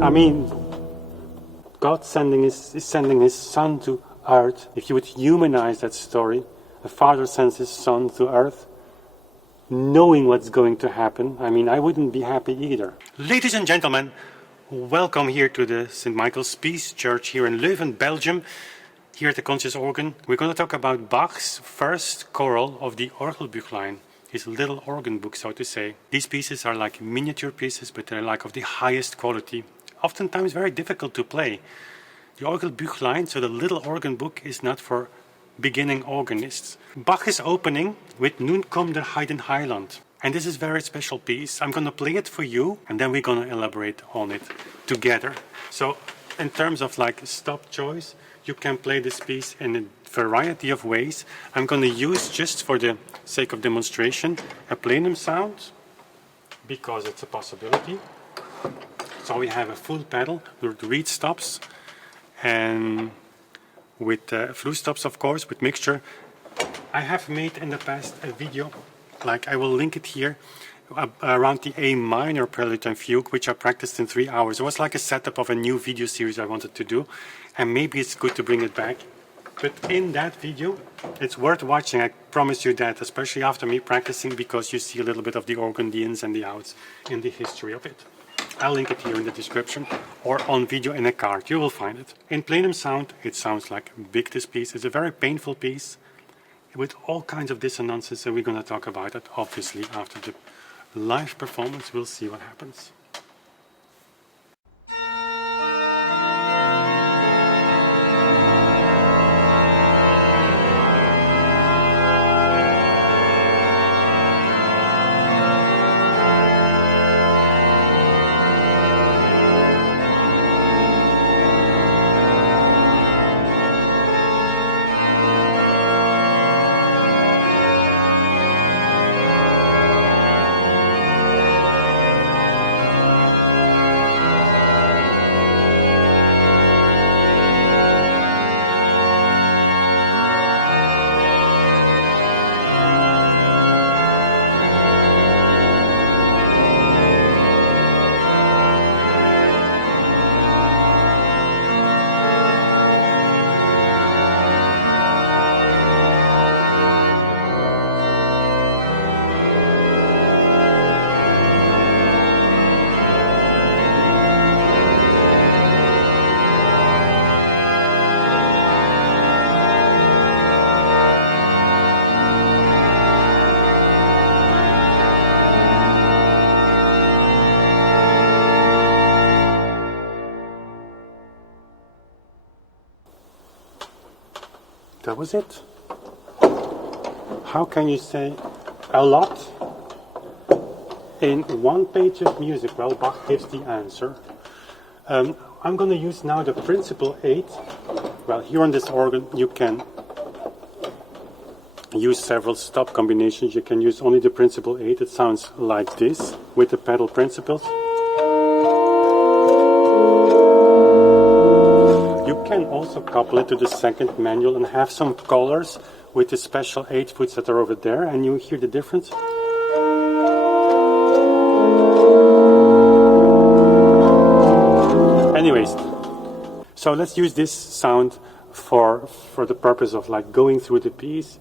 I mean, God is sending his son to earth. If you would humanize that story, a father sends his son to earth, knowing what's going to happen. I mean, I wouldn't be happy either. Ladies and gentlemen, welcome here to the St. Michael's Peace Church here in Leuven, Belgium. Here at the Conscious Organ, we're going to talk about Bach's first choral of the Orgelbüchlein, his little organ book, so to say. These pieces are like miniature pieces, but they're like of the highest quality, oftentimes very difficult to play. The Orgelbüchlein, so the little organ book, is not for beginning organists. Bach is opening with Nun komm, Heiden Heiland. And this is a very special piece. I'm going to play it for you, and then we're going to elaborate on it together. So, in terms of like stop choice, you can play this piece in a variety of ways. I'm going to use, just for the sake of demonstration, a plenum sound, because it's a possibility. So we have a full pedal with reed stops, and with flute stops, of course, with mixture. I have made in the past a video, like I will link it here, around the A minor prelude and fugue, which I practiced in 3 hours. It was like a setup of a new video series I wanted to do, and maybe it's good to bring it back. But in that video, it's worth watching, I promise you that, especially after me practicing, because you see a little bit of the organ, the ins and the outs, in the history of it. I'll link it here in the description, or on video in a card, you will find it. In plenum sound, it sounds like big, this piece. It's a very painful piece, with all kinds of dissonances, and we're going to talk about it, obviously, after the live performance. We'll see what happens. That was it. How can you say a lot in one page of music? Well, Bach gives the answer. I'm going to use now the principal 8. Well, here on this organ you can use several stop combinations. You can use only the principal 8. It sounds like this with the pedal principles. You can also couple it to the second manual and have some colors with the special 8 foots that are over there, and you hear the difference. Anyways, so let's use this sound for the purpose of like going through the piece.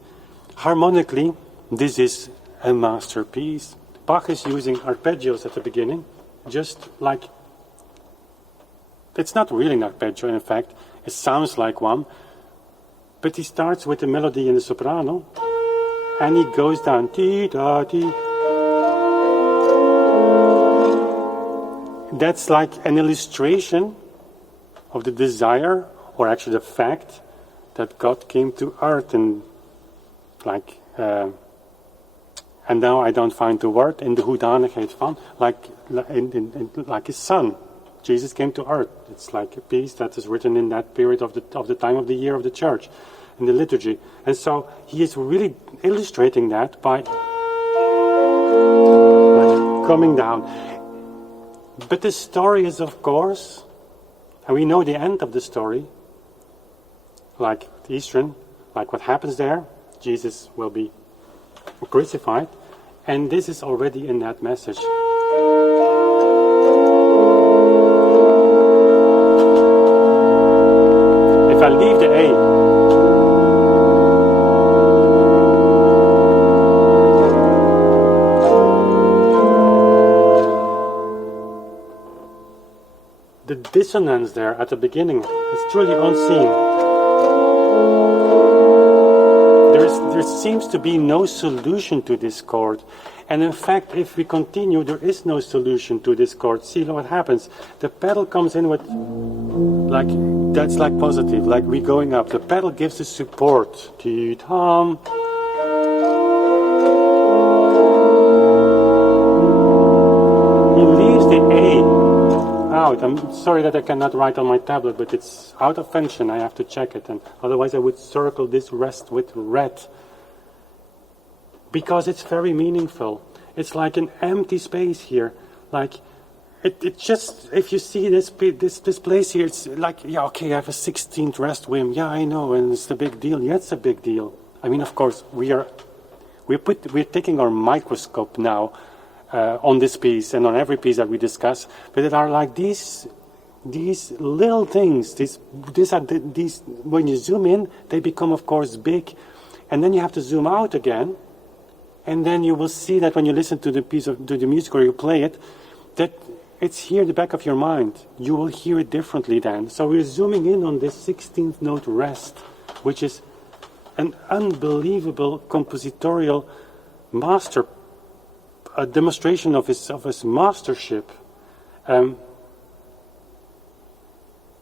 Harmonically, this is a masterpiece. Bach is using arpeggios at the beginning, just like, it's not really an arpeggio, in fact, it sounds like one, but he starts with the melody in the soprano, and he goes down, ti-da-ti. That's like an illustration of the desire, or actually the fact, that God came to earth, and like, and now I don't find the word, in de hoedanigheid van, like his son. Jesus came to earth. It's like a piece that is written in that period of the time of the year of the church, in the liturgy. And so he is really illustrating that by like coming down. But the story is, of course, and we know the end of the story, like the Eastern, like what happens there, Jesus will be crucified, and this is already in that message. dissonance there at the beginning is truly unseen. There seems to be no solution to this chord. And in fact, if we continue, there is no solution to this chord. See what happens. The pedal comes in with, like, that's like positive, like we're going up. The pedal gives the support. Ti-tam. He leaves the A out. I'm sorry that I cannot write on my tablet, but it's out of function. I have to check it. And otherwise I would circle this rest with red. Because it's very meaningful. It's like an empty space here. Like, it just, if you see this place here, it's like, yeah, okay, I have a 16th rest whim. Yeah, I know, and it's a big deal. Yeah, it's a big deal. I mean, of course, we're taking our microscope now on this piece and on every piece that we discuss, but it are like these little things. These when you zoom in, they become, of course, big, and then you have to zoom out again. And then you will see that when you listen to the music or you play it, that it's here in the back of your mind. You will hear it differently then. So we're zooming in on this 16th note rest, which is an unbelievable compositorial a demonstration of his mastership.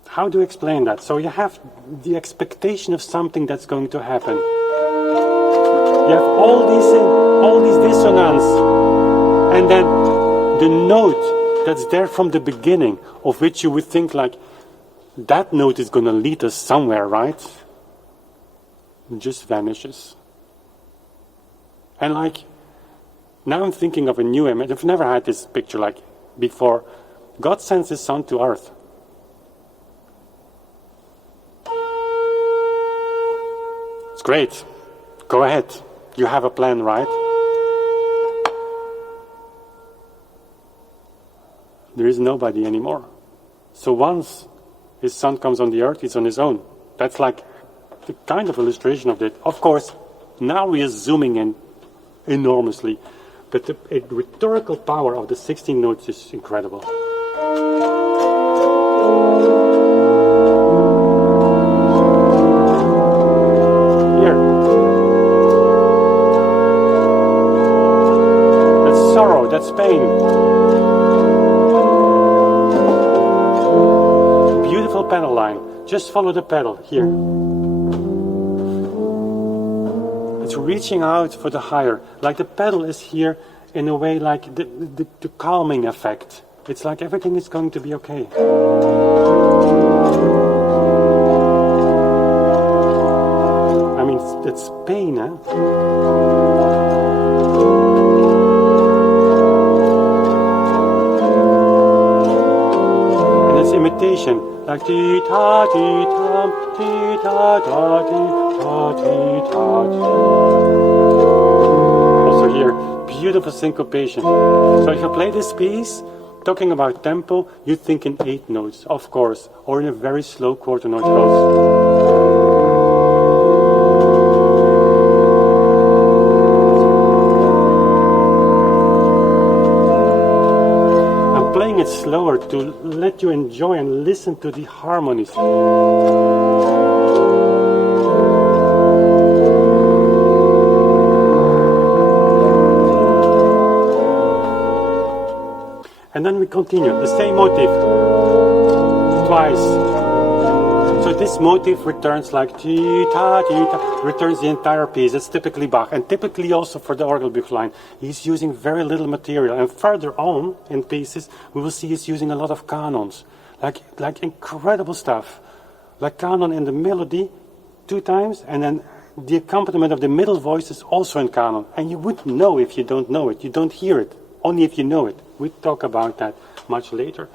How do you explain that? So you have the expectation of something that's going to happen. You have all these dissonance, and then the note that's there from the beginning, of which you would think like, that note is going to lead us somewhere, right? It just vanishes. And like, now I'm thinking of a new image. I've never had this picture like before. God sends his son to earth. It's great. Go ahead. You have a plan, right? There is nobody anymore. So once his son comes on the earth, he's on his own. That's like the kind of illustration of it. Of course, now we are zooming in enormously, but the rhetorical power of the 16 notes is incredible. That's pain. Beautiful pedal line. Just follow the pedal here. It's reaching out for the higher. Like the pedal is here in a way like the calming effect. It's like everything is going to be okay. I mean, it's pain, huh? Imitation, like ti ta ti tam ti ta ta ti ta ti ta. Also here, beautiful syncopation. So if you play this piece, talking about tempo, you think in 8 notes, of course, or in a very slow quarter note pulse. Slower to let you enjoy and listen to the harmonies. And then we continue the same motif twice. So this motif returns like ti-ta, returns the entire piece. It's typically Bach, and typically also for the organ line. He's using very little material, and further on in pieces, we will see he's using a lot of canons, like incredible stuff, like canon in the melody 2 times, and then the accompaniment of the middle voice is also in canon. And you wouldn't know if you don't know it. You don't hear it, only if you know it. We'll talk about that much later.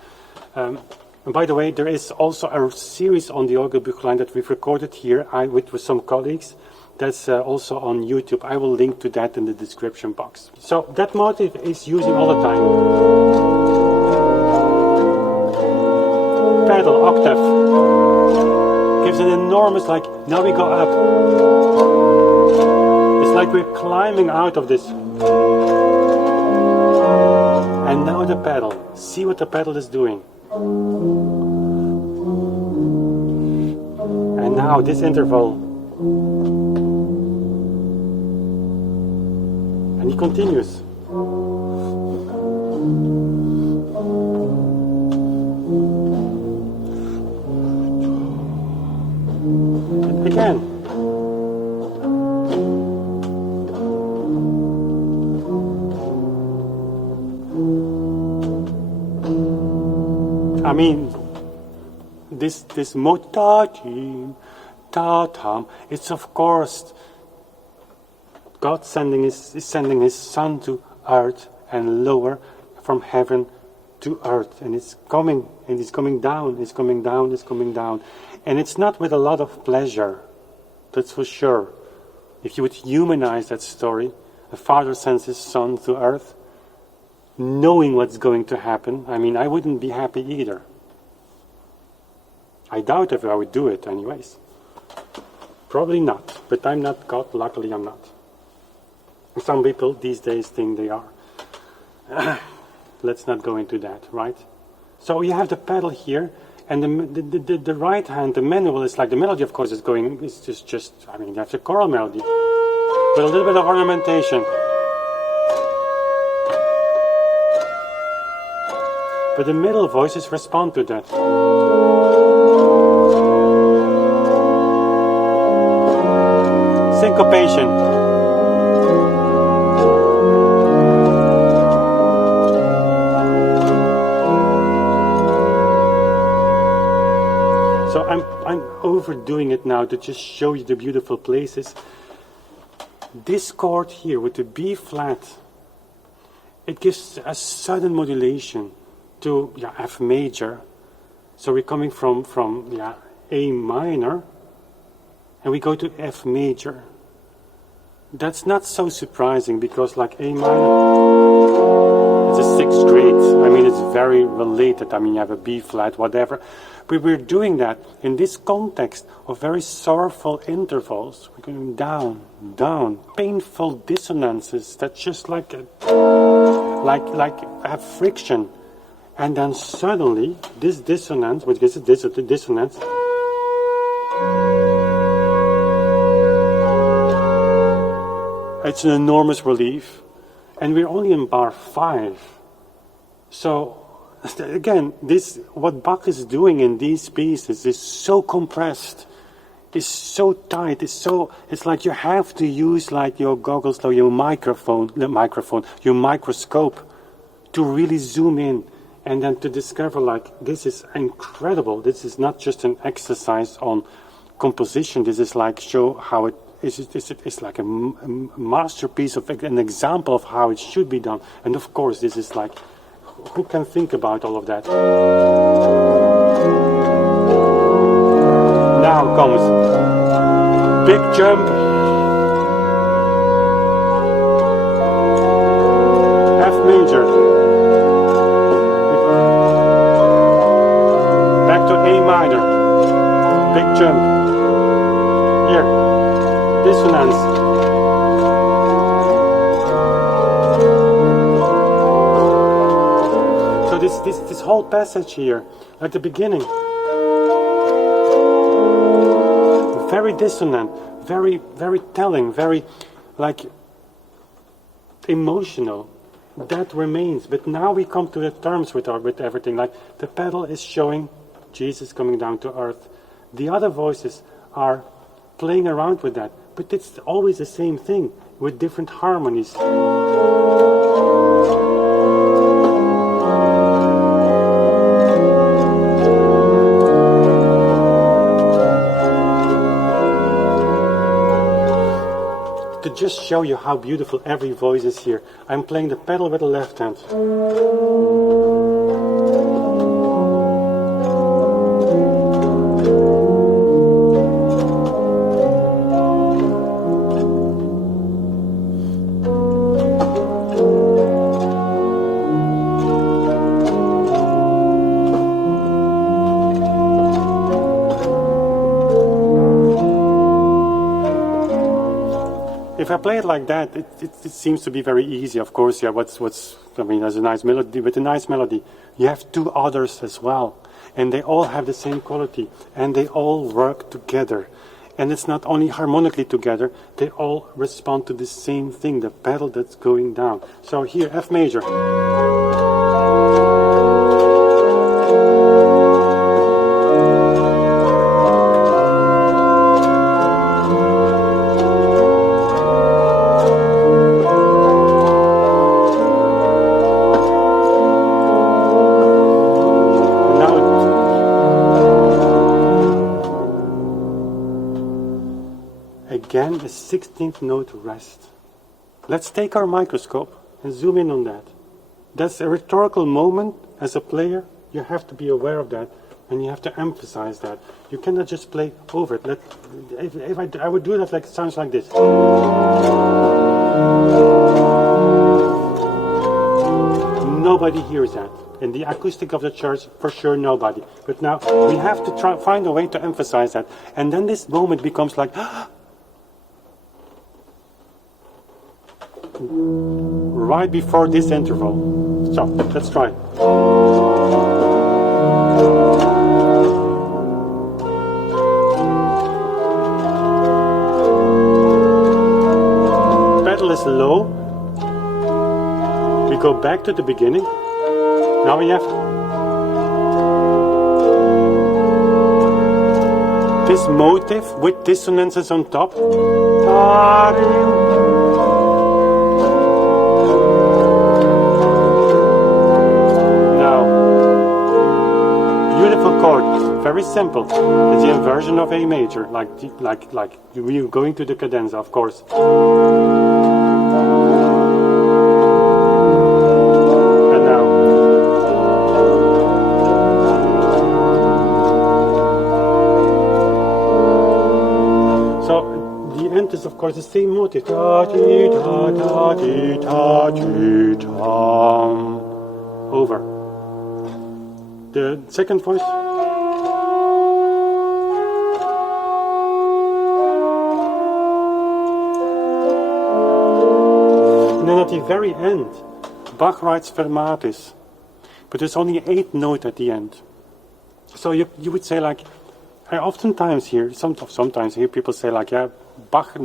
And by the way, there is also a series on the Orgelbuchlein that we've recorded here with some colleagues. That's also on YouTube. I will link to that in the description box. So that motif is using all the time. Pedal, octave. Gives an enormous, like, now we go up. It's like we're climbing out of this. And now the pedal. See what the pedal is doing. And now this interval. And he continues. And again. I mean, this motifs, ta-tam, it's of course God is sending his Son to earth and lower from heaven to earth, and it's coming down, it's coming down, it's coming down, and it's not with a lot of pleasure, that's for sure. If you would humanize that story, the Father sends his Son to earth, knowing what's going to happen. I mean, I wouldn't be happy either. I doubt if I would do it anyways. Probably not, but I'm not God, luckily I'm not. Some people these days think they are. Let's not go into that, right? So you have the pedal here, and the right hand, the manual is like, the melody of course is going, it's just I mean, that's a choral melody, but a little bit of ornamentation. But the middle voices respond to that. Syncopation. So I'm overdoing it now to just show you the beautiful places. This chord here with the B flat, it gives a sudden modulation to F major. So we're coming from A minor, and we go to F major. That's not so surprising because like A minor, it's a 6th grade. I mean, it's very related. I mean, you have a B flat, whatever. But we're doing that in this context of very sorrowful intervals. We're going down, down, painful dissonances that just like have friction. And then suddenly, this dissonance, which is a dissonance, it's an enormous relief. And we're only in bar 5. So, again, what Bach is doing in these pieces is so compressed, is so tight, it's like you have to use like your goggles or your your microscope to really zoom in. And then to discover like, this is incredible. This is not just an exercise on composition. This is like show how it's like a masterpiece of an example of how it should be done. And of course, this is like, who can think about all of that? Now comes big jump. F major. Back to A minor, big jump, here, dissonance, so this whole passage here, at the beginning, very dissonant, very, very telling, very, like, emotional. That remains, but now we come to the terms with everything, like, the pedal is showing Jesus coming down to earth. The other voices are playing around with that, but it's always the same thing with different harmonies. To just show you how beautiful every voice is here, I'm playing the pedal with the left hand. If I play it like that, it seems to be very easy. Of course, yeah. There's a nice melody. With a nice melody, you have two others as well, and they all have the same quality, and they all work together. And it's not only harmonically together; they all respond to the same thing, the pedal that's going down. So here, F major. Again, a 16th note rest. Let's take our microscope and zoom in on that. That's a rhetorical moment. As a player, you have to be aware of that, and you have to emphasize that. You cannot just play over it. If I would do that, it sounds like this. Nobody hears that. In the acoustic of the church, for sure, nobody. But now we have to find a way to emphasize that, and then this moment becomes like. Right before this interval. So, let's try. Pedal is low. We go back to the beginning. Now we have this motif with dissonances on top. Chord, very simple. It's the inversion of A major, like you're going to the cadenza, of course. And now, so the end is, of course, the same motif. Over. The second voice. And then at the very end, Bach writes fermatis, but there's only an 8th note at the end. So you would say I oftentimes hear, sometimes hear people say yeah, Bach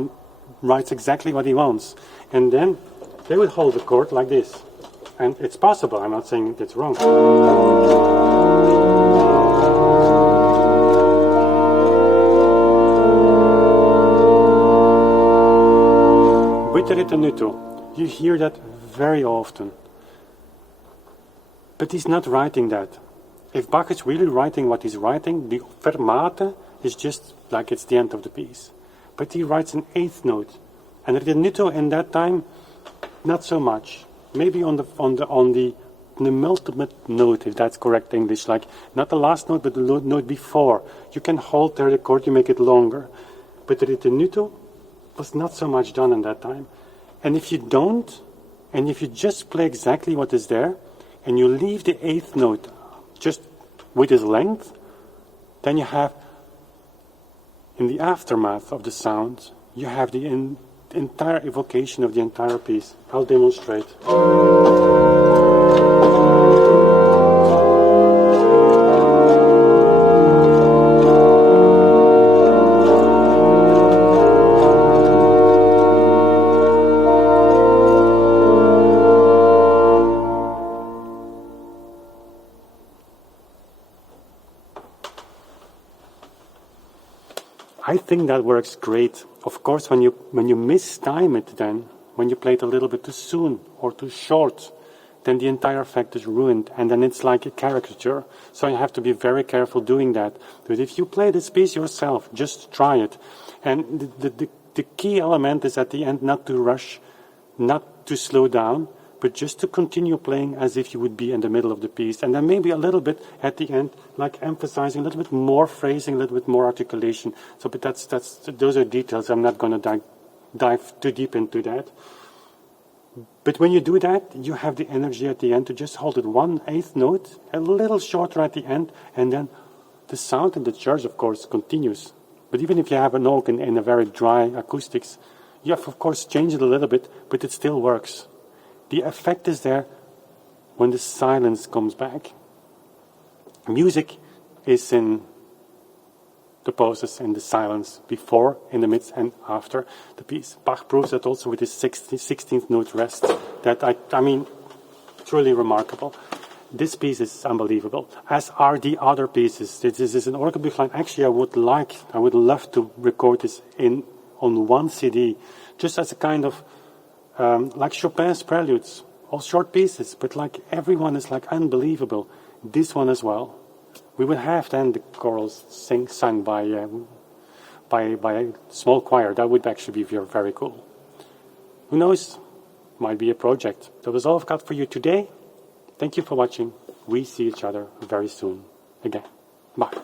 writes exactly what he wants, and then they would hold the chord like this. And it's possible, I'm not saying it's wrong. With the ritenuto, you hear that very often. But he's not writing that. If Bach is really writing what he's writing, the fermate is just like it's the end of the piece. But he writes an 8th note. And ritenuto in that time, not so much. Maybe on the penultimate note, if that's correct English, not the last note, but the note before. You can hold there the chord, you make it longer. But the ritenuto was not so much done in that time. And if you don't, and if you just play exactly what is there, and you leave the 8th note just with its length, then you have, in the aftermath of the sound, you have the entire evocation of the entire piece. I'll demonstrate. I think that works great. Of course, when you mistime it then, when you play it a little bit too soon or too short, then the entire effect is ruined, and then it's like a caricature. So you have to be very careful doing that. But if you play this piece yourself, just try it. And the key element is at the end not to rush, not to slow down, but just to continue playing as if you would be in the middle of the piece. And then maybe a little bit at the end, emphasizing a little bit more phrasing, a little bit more articulation. So, but those are details. I'm not going to dive too deep into that. But when you do that, you have the energy at the end to just hold it 1/8 note, a little shorter at the end, and then the sound in the church, of course, continues. But even if you have an organ in a very dry acoustics, You have, of course, changed it a little bit, but it still works. The effect is there when the silence comes back. Music is in the pauses and the silence before, in the midst, and after the piece. Bach proves that also with his 16th note rest. That I mean, truly remarkable. This piece is unbelievable, as are the other pieces. This is an Orgelbüchlein. Actually, I would love to record this on one CD, just as a kind of like Chopin's preludes, all short pieces, but like everyone is like unbelievable. This one as well. We would have then the chorals sung by a small choir. That would actually be very cool. Who knows? Might be a project. That was all I've got for you today. Thank you for watching. We see each other very soon again. Bye.